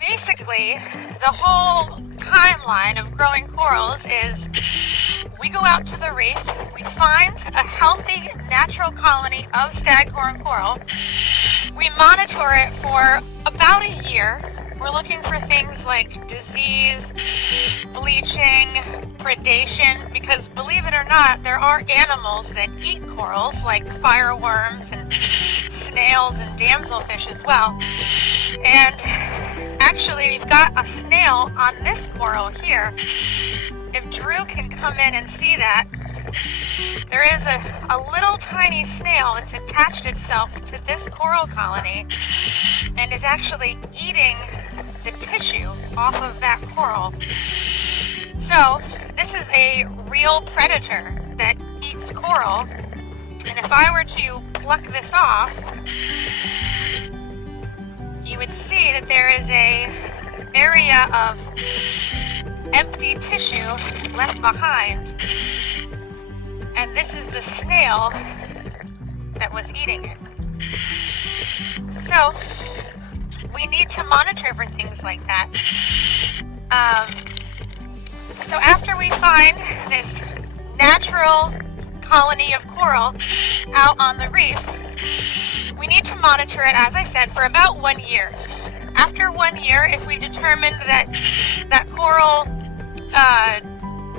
Basically, the whole timeline of growing corals is we go out to the reef, we find a healthy natural colony of staghorn coral, we monitor it for about a year. We're looking for things like disease, bleaching, predation, because believe it or not, there are animals that eat corals like fireworms and snails and damselfish as well. And actually, we've got a snail on this coral here. If Drew can come in and see that, there is a little tiny snail that's attached itself to this coral colony and is actually eating the tissue off of that coral. So this is a real predator that eats coral, and if I were to pluck this off, you would see that there is a area of empty tissue left behind, and this is the snail that was eating it. So we need to monitor for things like that. So after we find this natural colony of coral out on the reef, we need to monitor it, as I said, for about 1 year. After 1 year, if we determine that that coral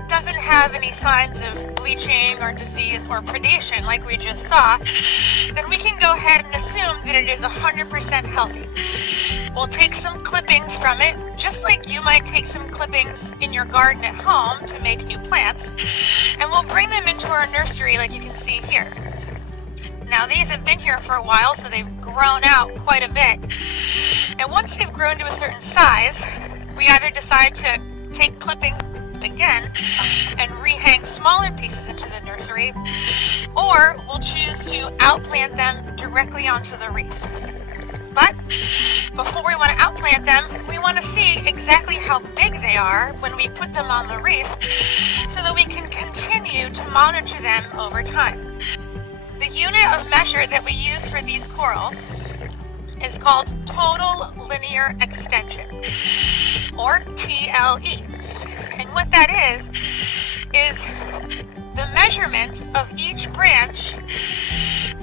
doesn't have any signs of bleaching or disease or predation like we just saw, then we can go ahead and assume that it is 100% healthy. We'll take some clippings from it, just like you might take some clippings in your garden at home to make new plants, and we'll bring them into our nursery like you can see here. Now these have been here for a while, so they've grown out quite a bit, and once they've grown to a certain size, we either decide to take clippings again and rehang smaller pieces into the nursery, or we'll choose to outplant them directly onto the reef. But before we want to outplant them, we want to see exactly how big they are when we put them on the reef so that we can continue to monitor them over time. The unit of measure that we use for these corals is called total linear extension, or TLE. And what that is the measurement of each branch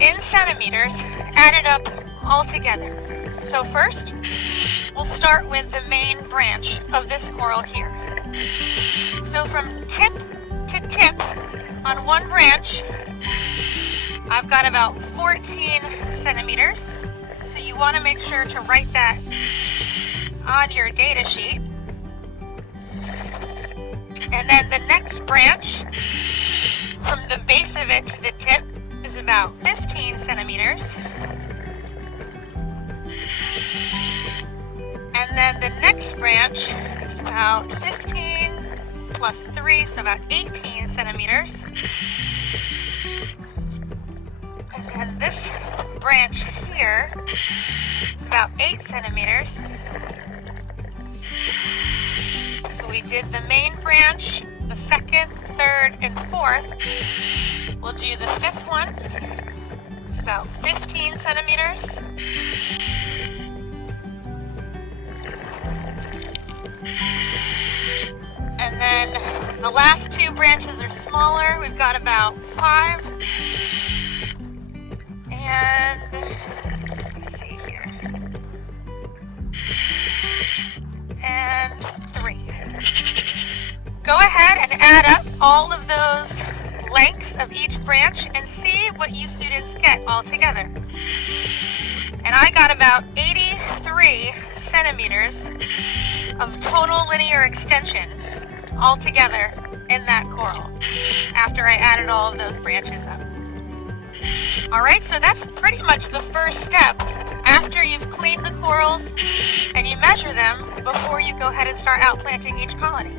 in centimeters added up all together. So first, we'll start with the main branch of this coral here. So from tip to tip on one branch, I've got about 14 centimeters. So you want to make sure to write that on your data sheet. And then the next branch, from the base of it to the tip, is about 15 centimeters. And then the next branch is about 15 plus 3, so about 18 centimeters. And then this branch here is about 8 centimeters. So we did the main branch, the second, third, and fourth. We'll do the fifth one. It's about 15 centimeters. And then the last two branches are smaller. We've got about 5. And let me see here. And 3. Go ahead and add up all of those lengths of each branch and see what you students get all together. And I got about 83 centimeters of total linear extension all together in that coral after I added all of those branches up. Alright, so that's pretty much the first step after you've cleaned the corals and you measure them before you go ahead and start outplanting each colony.